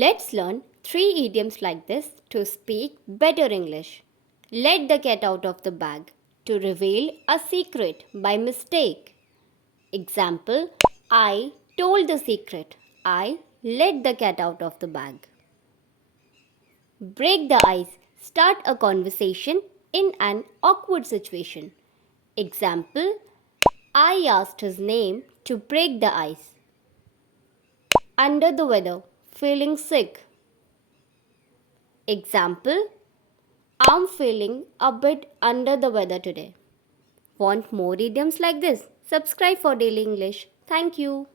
Let's learn 3 idioms like this to speak better English. Let the cat out of the bag. To reveal a secret by mistake. Example, I told the secret. I let the cat out of the bag. Break the ice. Start a conversation in an awkward situation. Example, I asked his name to break the ice. Under the weather. Feeling sick. Example, I'm feeling a bit under the weather today. Want more idioms like this? Subscribe for Daily English. Thank you.